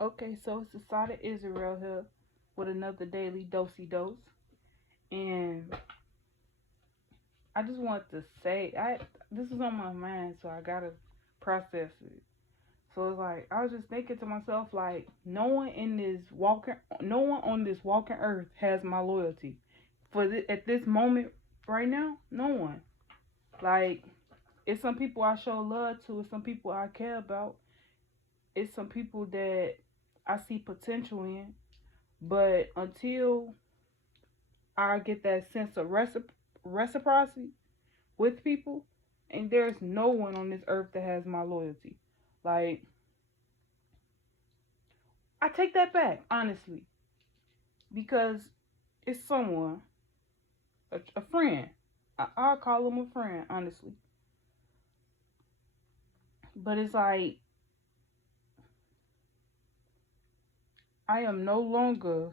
Okay, so it's the side of Israel here with another daily dosey dose. And I just want to say, this is on my mind, so I gotta process it. So it's like I was just thinking to myself, like no one on this walking earth has my loyalty. At this moment right now, no one. Like it's some people I show love to, it's some people I care about, it's some people that I see potential in. But until I get that sense of reciprocity with people, and there's no one on this earth that has my loyalty. Like I take that back, honestly, because it's someone, a friend. I'll call them a friend, honestly. But it's like I am no longer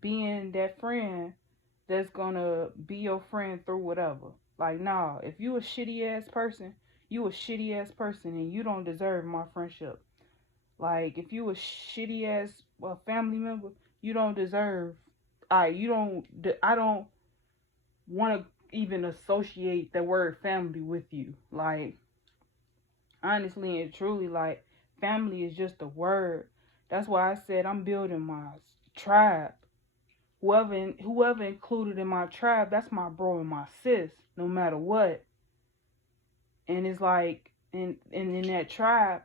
being that friend that's gonna be your friend through whatever. Like, nah, if you a shitty ass person, you a shitty ass person and you don't deserve my friendship. Like, if you a shitty ass family member, you don't deserve. I don't want to even associate the word family with you. Like, honestly and truly, like, family is just a word. That's why I said I'm building my tribe. Whoever included in my tribe, that's my bro and my sis, no matter what. And it's like, and in that tribe,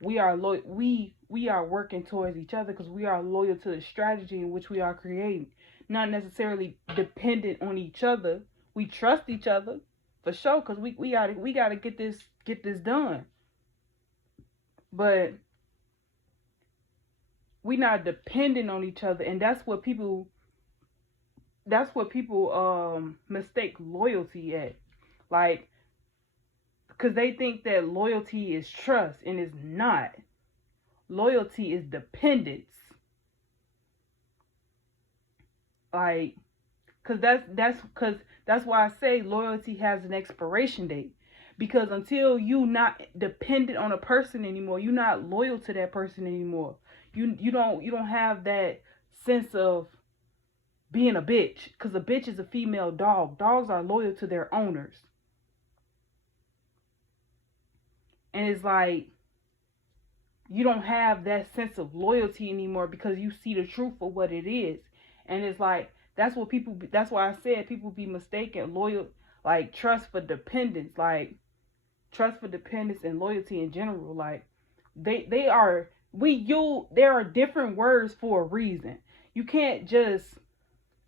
we are working towards each other because we are loyal to the strategy in which we are creating, not necessarily dependent on each other. We trust each other for sure because we gotta get this done. But we not dependent on each other, and that's what people mistake loyalty at. Like, because they think that loyalty is trust, and it's not. Loyalty is dependence. Like, because that's why I say loyalty has an expiration date. Because until you not dependent on a person anymore, you're not loyal to that person anymore. You don't have that sense of being a bitch. Because a bitch is a female dog. Dogs are loyal to their owners. And it's like you don't have that sense of loyalty anymore because you see the truth for what it is. And it's like that's why I said people be mistaken loyal, like trust for dependence and loyalty in general. Like they are we you there are different words for a reason. You can't just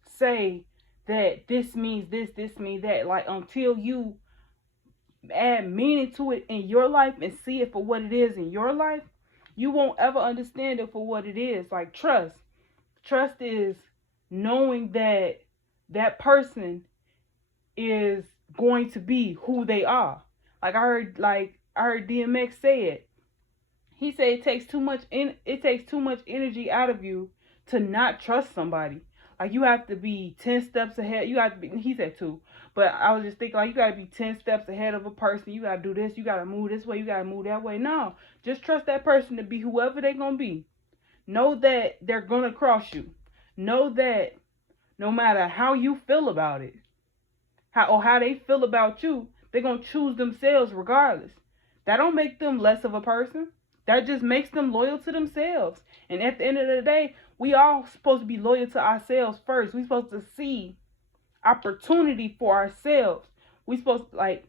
say that this means this means that, like, until you add meaning to it in your life and see it for what it is in your life, you won't ever understand it for what it is. Like trust is knowing that that person is going to be who they are. Like I heard DMX say it. He said it takes too much energy out of you to not trust somebody. Like you have to be 10 steps ahead. You have to be, he said two. But I was just thinking, like, you got to be 10 steps ahead of a person. You got to do this. You got to move this way. You got to move that way. No, just trust that person to be whoever they're going to be. Know that they're going to cross you. Know that no matter how you feel about it, how they feel about you, they're going to choose themselves regardless. That don't make them less of a person. That just makes them loyal to themselves. And at the end of the day, we all supposed to be loyal to ourselves first. We supposed to see opportunity for ourselves. We supposed to, like,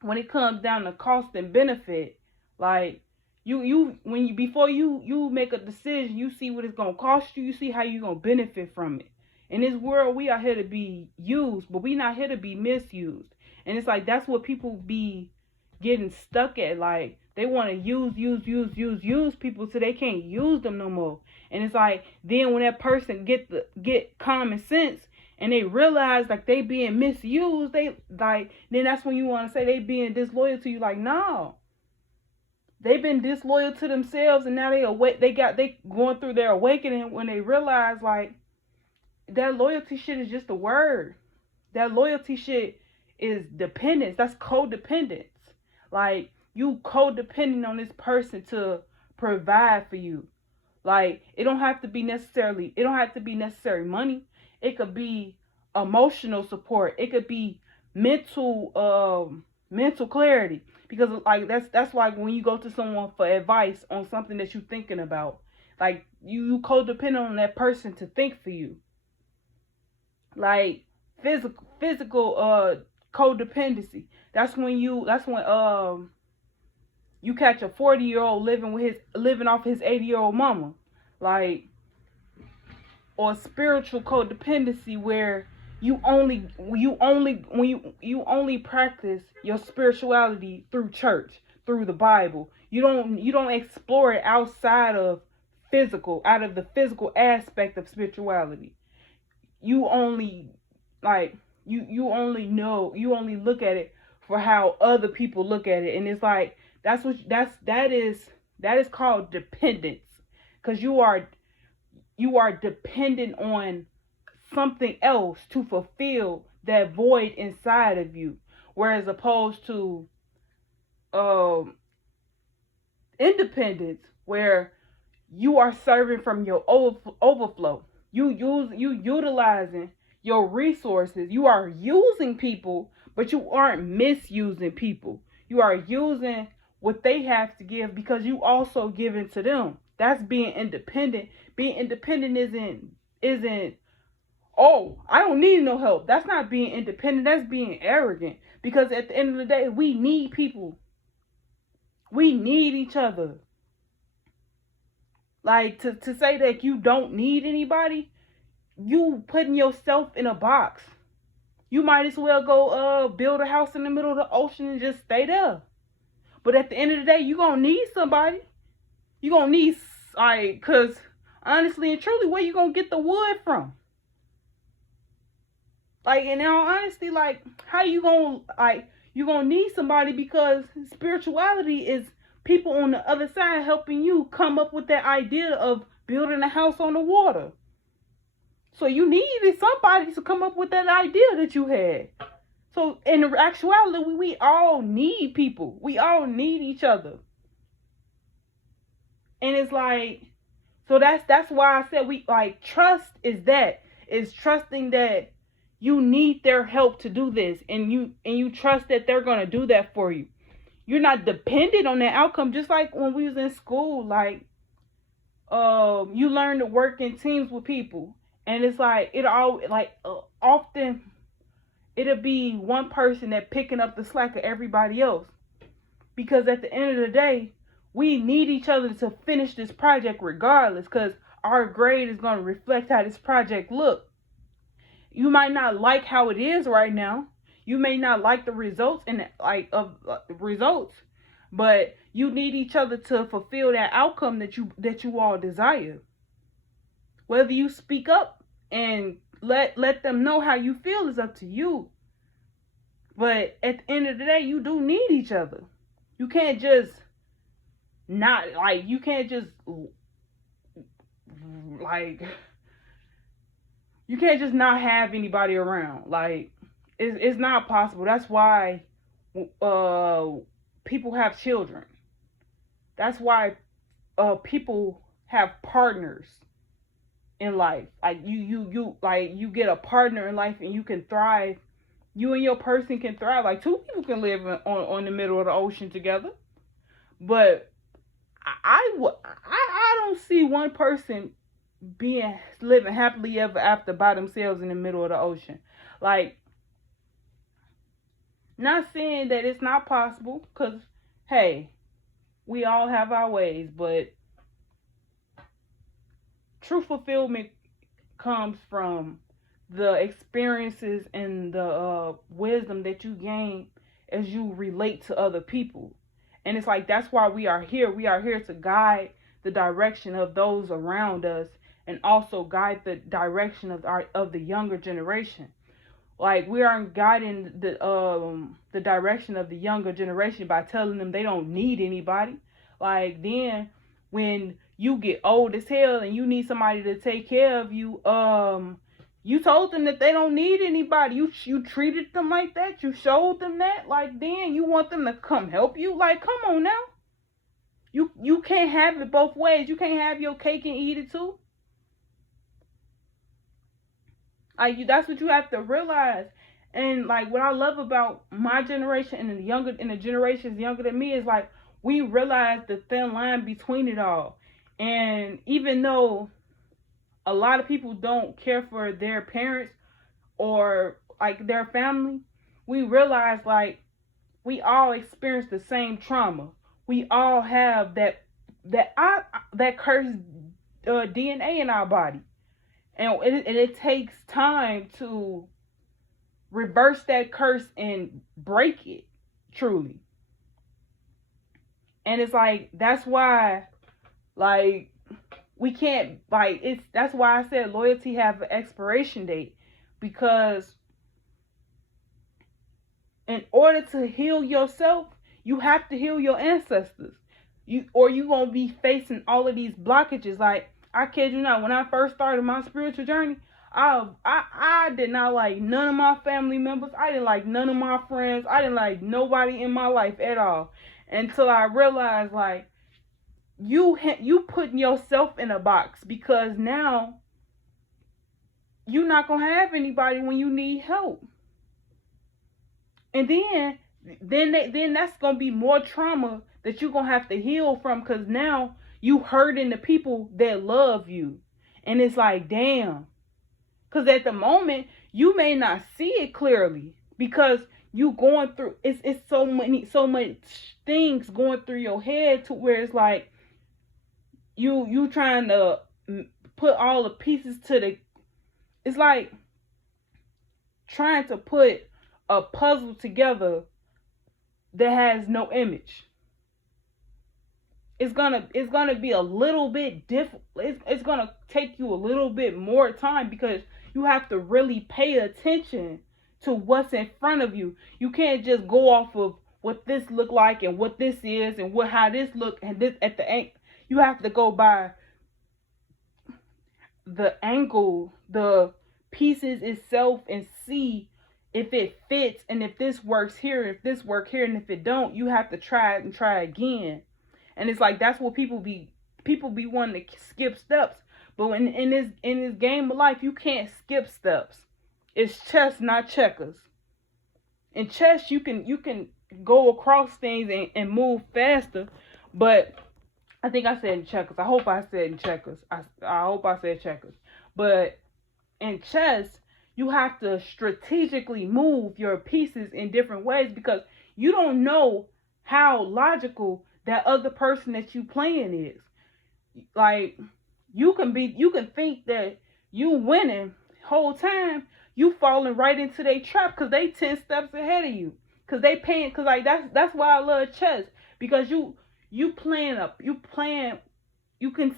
when it comes down to cost and benefit, like, you when you before you make a decision, you see what it's gonna cost you. You see how you gonna benefit from it. In this world, we are here to be used, but we not here to be misused. And it's like that's what people be getting stuck at. Like they want to use people so they can't use them no more. And it's like then when that person get common sense and they realize like they being misused, they like then that's when you want to say they being disloyal to you. Like no, they've been disloyal to themselves, and now they going through their awakening when they realize like that loyalty shit is just a word. That loyalty shit is dependence. That's codependence. Like you codependent on this person to provide for you. Like, it don't have to be necessarily money. It could be emotional support. It could be mental clarity. Because like that's like when you go to someone for advice on something that you're thinking about. Like you codependent on that person to think for you. Like physical codependency. That's when you catch a 40-year-old living off his 80-year-old mama. Like, or spiritual codependency where you only practice your spirituality through church, through the Bible. You don't explore it out of the physical aspect of spirituality. You only like you only look at it for how other people look at it, and it's like that is called dependence, because you are dependent on something else to fulfill that void inside of you, whereas opposed to um independence, where you are serving from your overflow. You utilizing your resources. You are using people, but you aren't misusing people. You are using what they have to give because you also giving to them. That's being independent. Being independent isn't oh, I don't need no help. That's not being independent. That's being arrogant. Because at the end of the day, we need people. We need each other. Like, to say that you don't need anybody, you putting yourself in a box. You might as well go build a house in the middle of the ocean and just stay there. But at the end of the day, you're going to need somebody. You're going to need, like, because honestly and truly, where you going to get the wood from? Like, in all honesty, like, how you going to, like, you're going to need somebody, because spirituality is people on the other side helping you come up with that idea of building a house on the water. So you needed somebody to come up with that idea that you had. So in actuality, we all need people. We all need each other. And it's like, so that's why I said we like trust is trusting that you need their help to do this, and you trust that they're gonna do that for you. You're not dependent on that outcome. Just like when we was in school, like you learn to work in teams with people, and it's like often it'll be one person that picking up the slack of everybody else, because at the end of the day, we need each other to finish this project regardless, because our grade is going to reflect how this project look. You might not like how it is right now. You may not like the results results, but you need each other to fulfill that outcome that you all desire. Whether you speak up and let them know how you feel is up to you. But at the end of the day, you do need each other. You can't just not have anybody around. Like, it's not possible. That's why people have children. That's why people have partners in life. Like you get a partner in life and you can thrive. You and your person can thrive. Like, two people can live on the middle of the ocean together. But I don't see one person living happily ever after by themselves in the middle of the ocean. Like, not saying that it's not possible, because hey, we all have our ways, but true fulfillment comes from the experiences and the wisdom that you gain as you relate to other people. And it's like, that's why we are here. We are here to guide the direction of those around us, and also guide the direction of the younger generation. Like, we aren't guiding the direction of the younger generation by telling them they don't need anybody. Like, then when you get old as hell and you need somebody to take care of you, you told them that they don't need anybody. You treated them like that. You showed them that. Like, then you want them to come help you. Like, come on now. You can't have it both ways. You can't have your cake and eat it too. That's what you have to realize. And like what I love about my generation and the generations younger than me is like we realize the thin line between it all. And even though a lot of people don't care for their parents or like their family, we realize like we all experience the same trauma. We all have that cursed DNA in our body, and it takes time to reverse that curse and break it truly. And it's like that's why like we can't like it's that's why I said loyalty have an expiration date, because in order to heal yourself, you have to heal your ancestors. You gonna be facing all of these blockages. Like I kid you not, when I first started my spiritual journey, I did not like none of my family members. I didn't like none of my friends. I didn't like nobody in my life at all. Until I realized like you putting yourself in a box, because now you're not gonna have anybody when you need help. And then that's gonna be more trauma that you're gonna have to heal from, because now you hurting the people that love you. And it's like, damn. Because at the moment you may not see it clearly, because you going through it's so much things going through your head, to where it's like you trying to put all the pieces to the it's like trying to put a puzzle together that has no image. It's gonna be a little bit difficult. It's gonna take you a little bit more time, because you have to really pay attention to what's in front of you. You can't just go off of what this look like and what this is and what how this look and this at the end. You have to go by the angle, the pieces itself, and see if it fits, and if this works here, if this work here, and if it don't, you have to try it and try again. And it's like that's what people be wanting to skip steps. But in this game of life, you can't skip steps. It's chess, not checkers. In chess, you can go across things and move faster. But I think I said in checkers. I hope I said in checkers. I hope I said checkers. But in chess, you have to strategically move your pieces in different ways, because you don't know how logical that other person that you playing is. Like you can think that you winning whole time, you falling right into their trap, because they 10 steps ahead of you, because they paying, because like that's why I love chess, because you can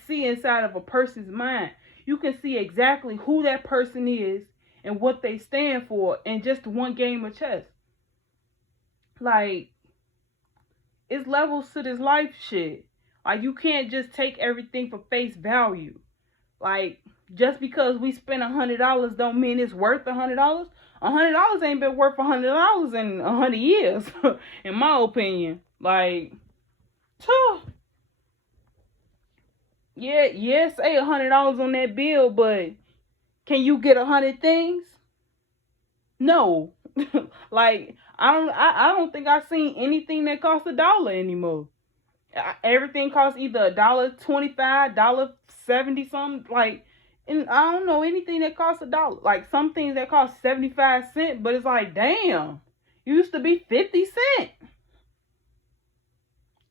see inside of a person's mind. You can see exactly who that person is and what they stand for in just one game of chess. Like, it's levels to this life shit. Like, you can't just take everything for face value. Like, just because we spend $100 don't mean it's worth $100. $100 ain't been worth $100 in 100 years, in my opinion. Like, yeah, say $100 on that bill, but can you get 100 things? No. Like, I don't think I've seen anything that costs $1 anymore. Everything costs either $1.25, $1.70 something. Like, and I don't know anything that costs $1. Like, some things that cost 75 cents, but it's like, damn, it used to be 50 cents.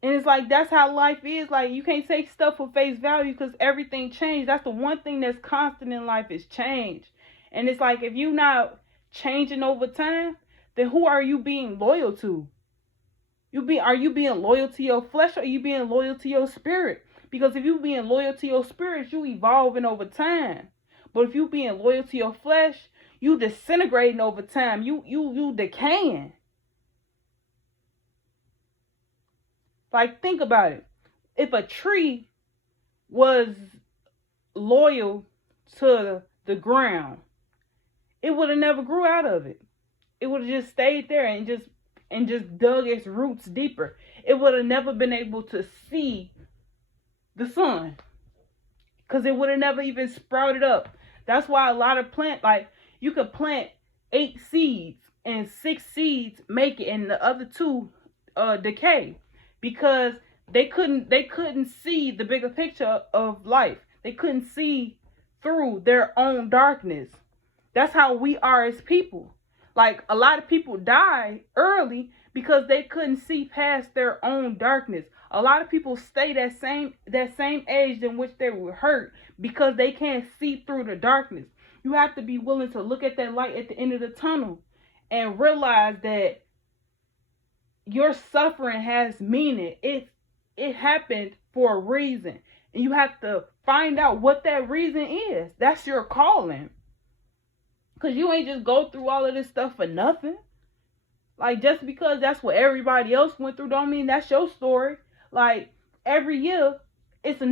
And it's like, that's how life is. Like, you can't take stuff for face value, because everything changed. That's the one thing that's constant in life, is change. And it's like, if you're not changing over time, then who are you being loyal to? Are you being loyal to your flesh, or are you being loyal to your spirit? Because if you being loyal to your spirit, you evolving over time. But if you being loyal to your flesh, you disintegrating over time. You decaying. Like, think about it. If a tree was loyal to the ground, it would have never grew out of it. It would have just stayed there and just and just dug its roots deeper, it would have never been able to see the sun, because it would have never even sprouted up. That's why a lot of like, you could plant 8 seeds and 6 seeds make it and the other 2 decay, because they couldn't see the bigger picture of life. They couldn't see through their own darkness. That's how we are as people. Like, a lot of people die early because they couldn't see past their own darkness. A lot of people stay that same age in which they were hurt because they can't see through the darkness. You have to be willing to look at that light at the end of the tunnel and realize that your suffering has meaning. It happened for a reason. And you have to find out what that reason is. That's your calling. Because you ain't just go through all of this stuff for nothing. Like, just because that's what everybody else went through don't mean that's your story. Like, every year, every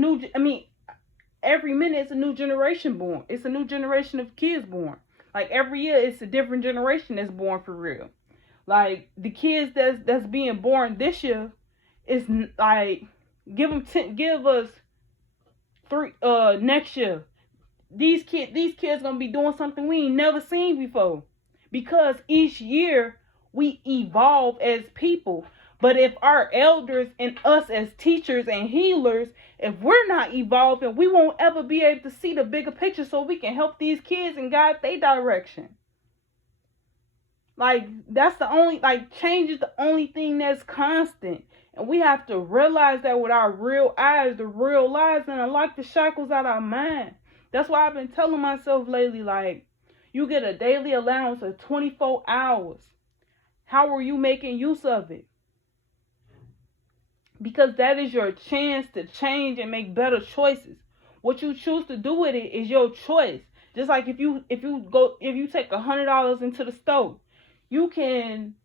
minute it's a new generation born. It's a new generation of kids born. Like, every year it's a different generation that's born for real. Like, the kids that's being born this year is like, give us 3 next year. These kids gonna be doing something we ain't never seen before, because each year we evolve as people. But if our elders and us as teachers and healers, if we're not evolving, we won't ever be able to see the bigger picture so we can help these kids and guide their direction. Like, that's the only, like, change is the only thing that's constant. And we have to realize that with our real eyes, the real lies, and unlock the shackles out of our mind. That's why I've been telling myself lately, like, you get a daily allowance of 24 hours. How are you making use of it? Because that is your chance to change and make better choices. What you choose to do with it is your choice. Just like if you take $100 into the store, you can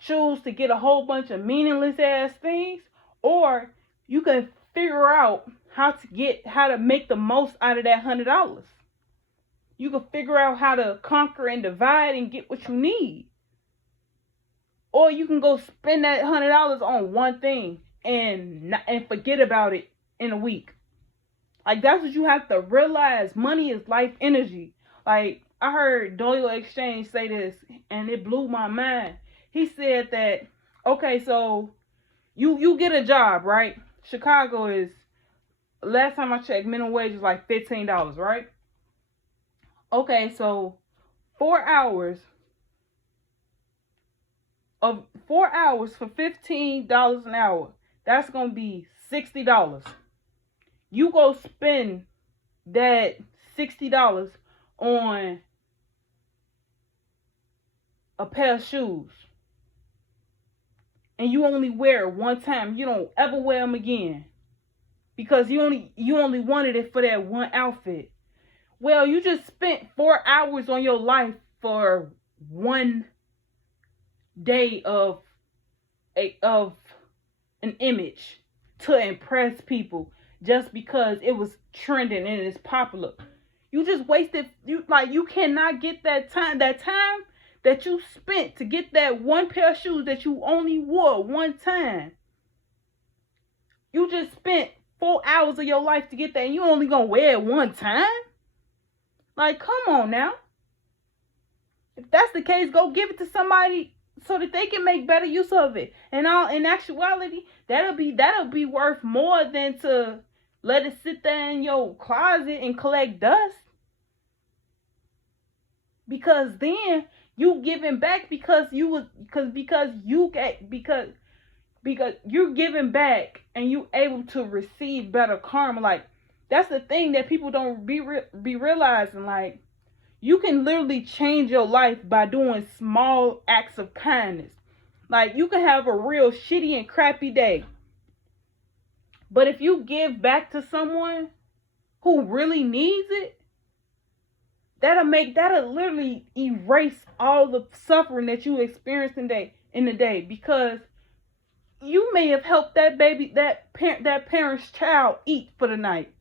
choose to get a whole bunch of meaningless ass things, or you can figure out how to make the most out of that $100. You can figure out how to conquer and divide and get what you need. Or you can go spend that $100 on one thing and forget about it in a week. Like, that's what you have to realize. Money is life energy. Like, I heard Doyle Exchange say this, and it blew my mind. He said that, okay, so you get a job, right? Chicago is, last time I checked, minimum wage is like $15, right? Okay, so 4 hours for $15 an hour, that's gonna be $60. You go spend that $60 on a pair of shoes, and you only wear it one time. You don't ever wear them again because you only wanted it for that one outfit. Well, you just spent 4 hours on your life for one day of an image to impress people just because it was trending and it's popular. You just wasted, you cannot get that time that you spent to get that one pair of shoes that you only wore one time. You just spent 4 hours of your life to get that, and you only gonna wear it one time? Like, come on now. If that's the case, go give it to somebody so that they can make better use of it. And in actuality, that'll be worth more than to let it sit there in your closet and collect dust. Because then you giving back because you're giving back and you able to receive better karma. Like, that's the thing that people don't be realizing. Like, you can literally change your life by doing small acts of kindness. Like, you can have a real shitty and crappy day, but if you give back to someone who really needs it, that'll literally erase all the suffering that you experienced in the day, because you may have helped that parent's child eat for the night.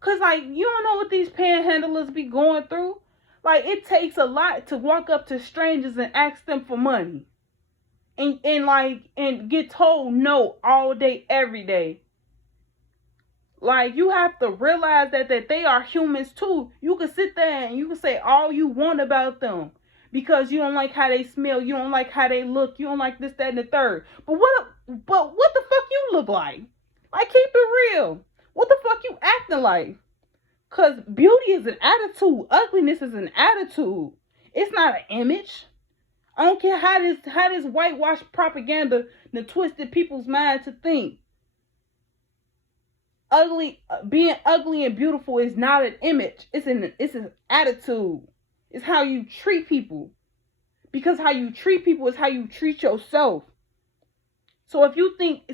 Cause, like, you don't know what these panhandlers be going through. Like, it takes a lot to walk up to strangers and ask them for money. and get told no all day, every day. Like, you have to realize that they are humans too. You can sit there and you can say all you want about them because you don't like how they smell, you don't like how they look, you don't like this, that, and the third. But what the fuck you look like? Like, keep it real. What the fuck you acting like? Cause beauty is an attitude. Ugliness is an attitude. It's not an image. I don't care how this whitewashed propaganda done twisted people's mind to think. Being ugly and beautiful is not an image. It's an attitude. It's how you treat people. Because how you treat people is how you treat yourself. So if you think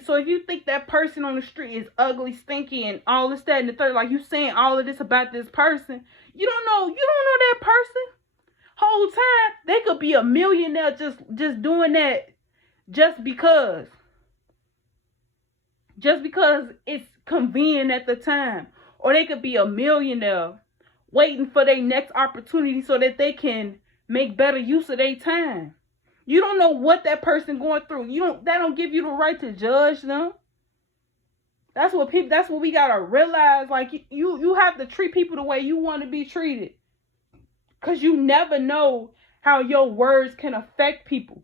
that person on the street is ugly, stinky, and all this, that, and the third, like you saying all of this about this person, you don't know that person. Whole time they could be a millionaire just doing that just because it's convenient at the time. Or they could be a millionaire waiting for their next opportunity so that they can make better use of their time. You don't know what that person going through. That don't give you the right to judge them. That's what we gotta realize. Like, you have to treat people the way you want to be treated. Cause you never know how your words can affect people.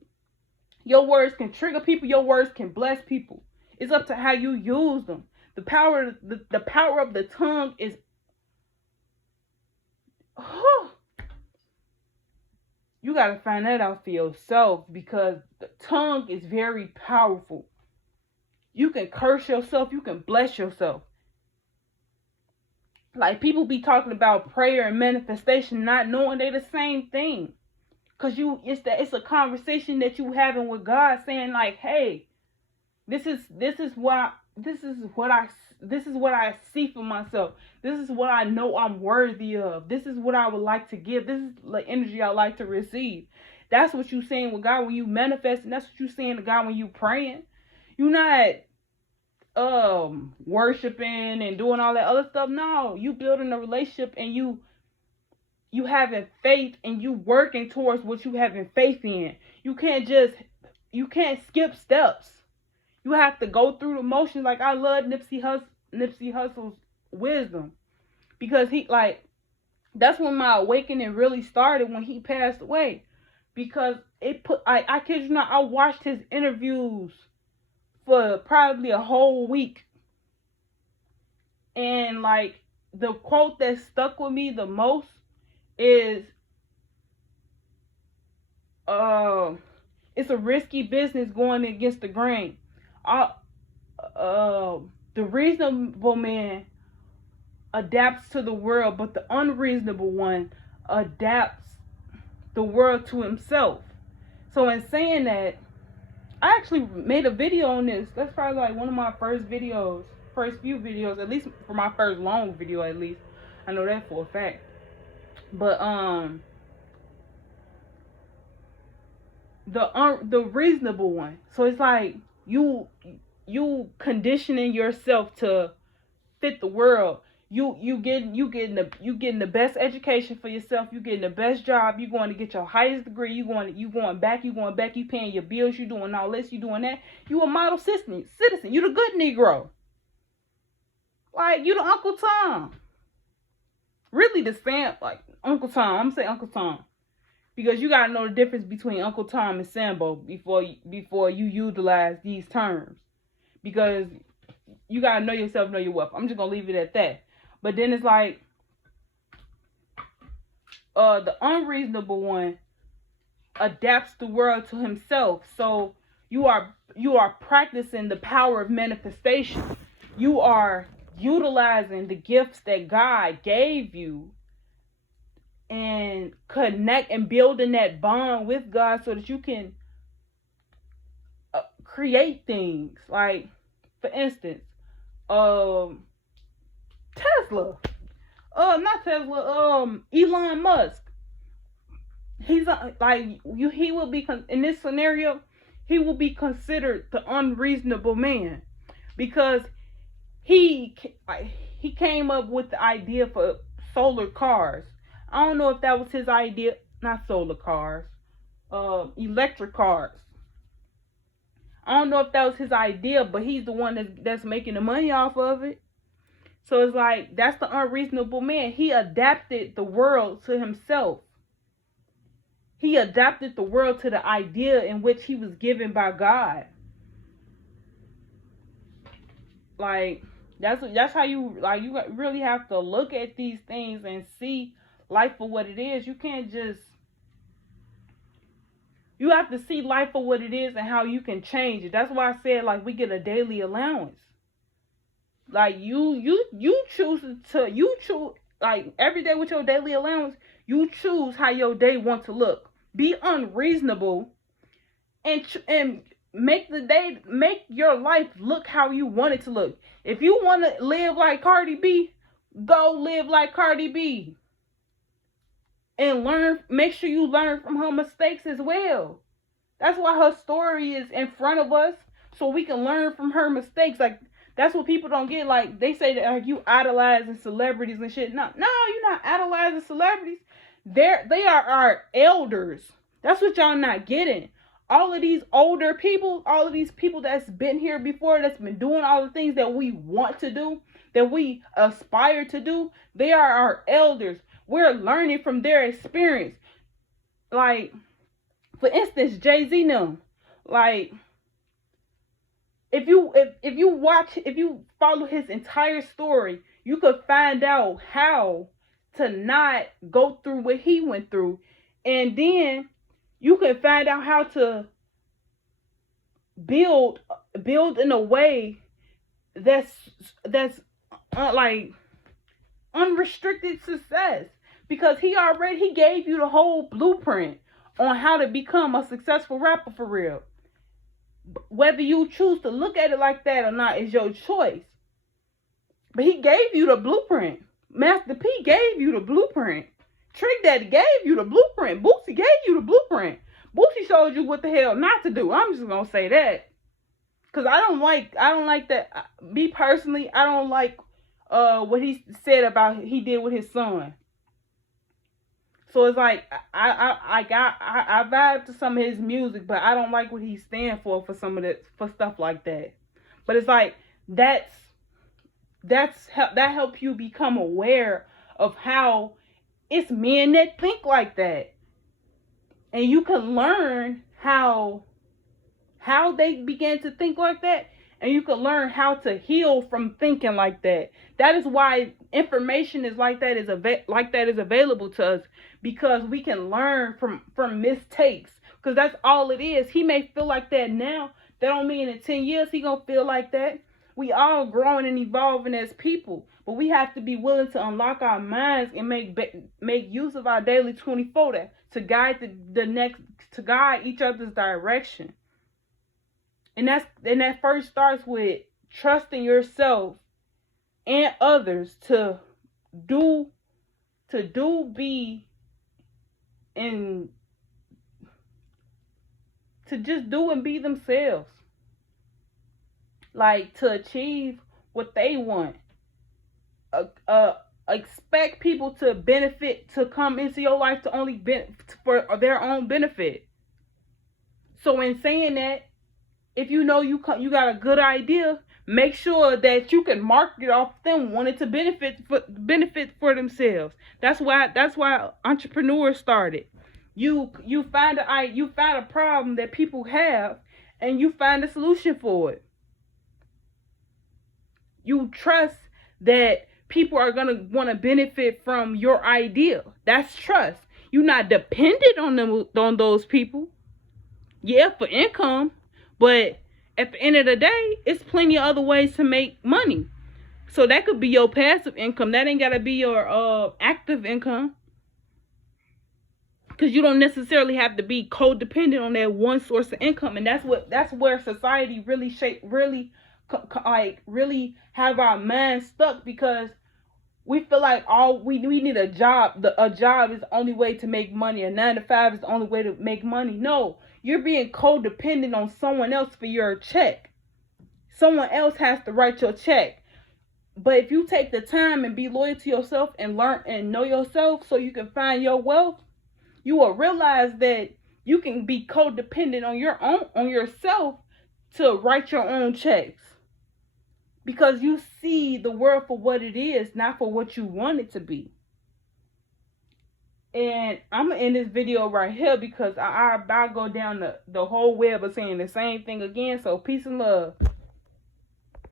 Your words can trigger people, your words can bless people. It's up to how you use them. The power of the tongue is you got to find that out for yourself, because the tongue is very powerful. You can curse yourself, you can bless yourself. Like, people be talking about prayer and manifestation, not knowing they the same thing. Cause it's a conversation that you having with God, saying like, hey, this is what I see for myself. This is what I know I'm worthy of. This is what I would like to give. This is the energy I like to receive. That's what you saying with God when you manifest, and that's what you saying to God when you praying. You're not worshiping and doing all that other stuff. No, you building a relationship, and you having faith, and you working towards what you having faith in. You can't skip steps. You have to go through the motions. Like, I love Nipsey Hussle's wisdom, because that's when my awakening really started, when he passed away. Because I kid you not, I watched his interviews for probably a whole week. And like, the quote that stuck with me the most is, it's a risky business going against the grain. The reasonable man adapts to the world, but the unreasonable one adapts the world to himself. So in saying that, I actually made a video on this. That's probably like one of my first few videos, at least for my first long video, at least. I know that for a fact. But the reasonable one. So it's like you conditioning yourself to fit the world. You getting the best education for yourself. You getting the best job. You going to get your highest degree. You going back. You paying your bills. You doing all this. You doing that. You a model citizen. You the good Negro. Like, you the Uncle Tom. Really the Sam, like Uncle Tom. I'm gonna say Uncle Tom, because you gotta know the difference between Uncle Tom and Sambo before you utilize these terms. Because you gotta know yourself, know your worth. I'm just gonna leave it at that. But then it's like, the unreasonable one adapts the world to himself. So you are practicing the power of manifestation. You are utilizing the gifts that God gave you, and connect and building that bond with God, so that you can create things. Like, for instance, Elon Musk. He will be, in this scenario, he will be considered the unreasonable man, because he came up with the idea for solar cars. I don't know if that was his idea. Not solar cars, electric cars. I don't know if that was his idea, but he's the one that's making the money off of it. So it's like, that's the unreasonable man. He adapted the world to himself. He adapted the world to the idea in which he was given by God. Like, that's how you really have to look at these things and see life for what it is. You can't just, you have to see life for what it is and how you can change it. That's why I said, like, we get a daily allowance. Like, you choose like, every day with your daily allowance, you choose how your day wants to look. Be unreasonable and make your life look how you want it to look. If you want to live like Cardi B, go live like Cardi B. And make sure you learn from her mistakes as well. That's why her story is in front of us, so we can learn from her mistakes. Like, that's what people don't get. Like, they say that, like, you idolizing celebrities and shit. No, you're not idolizing celebrities. They are our elders. That's what y'all not getting. All of these older people, all of these people that's been here before, that's been doing all the things that we want to do, that we aspire to do, they are our elders. We're learning from their experience. Like, for instance, Jay-Z them. Like, if you follow his entire story, you could find out how to not go through what he went through. And then you can find out how to build in a way that's like unrestricted success, because he gave you the whole blueprint on how to become a successful rapper for real. Whether you choose to look at it like that or not is your choice. But he gave you the blueprint. Master P gave you the blueprint. Trick Daddy gave you the blueprint. Boosie gave you the blueprint. Boosie showed you what the hell not to do. I'm just gonna say that, cause I don't like that. Me personally, I don't like what he said about he did with his son. So it's like I vibe to some of his music, but I don't like what he stands for some of that, for stuff like that. But it's like that helps you become aware of how it's men that think like that, and you can learn how they began to think like that, and you can learn how to heal from thinking like that. That is why information is like that is available to us, because we can learn from mistakes. Because that's all it is. He may feel like that now. That don't mean in 10 years he gonna feel like that. We all growing and evolving as people, but we have to be willing to unlock our minds and make use of our daily 24 to guide to guide each other's direction. And that first starts with trusting yourself and others to just do and be themselves. Like, to achieve what they want. Expect people to benefit, to come into your life to only for their own benefit. So in saying that, if you know you got a good idea, make sure that you can market off them wanting to benefit for themselves. That's why entrepreneurs started. You find a problem that people have, and you find a solution for it. You trust that people are going to want to benefit from your idea. That's trust. You're not dependent on those people. Yeah, for income, but at the end of the day, it's plenty of other ways to make money. So that could be your passive income. That ain't got to be your active income. Because you don't necessarily have to be codependent on that one source of income. And that's where society really have our minds stuck, because we feel like we need a job. A job is the only way to make money. A 9 to 5 is the only way to make money. No, you're being codependent on someone else for your check. Someone else has to write your check. But if you take the time and be loyal to yourself and learn and know yourself so you can find your wealth, you will realize that you can be codependent on yourself to write your own checks. Because you see the world for what it is, not for what you want it to be. And I'm going to end this video right here because I go down the whole web of saying the same thing again. So peace and love.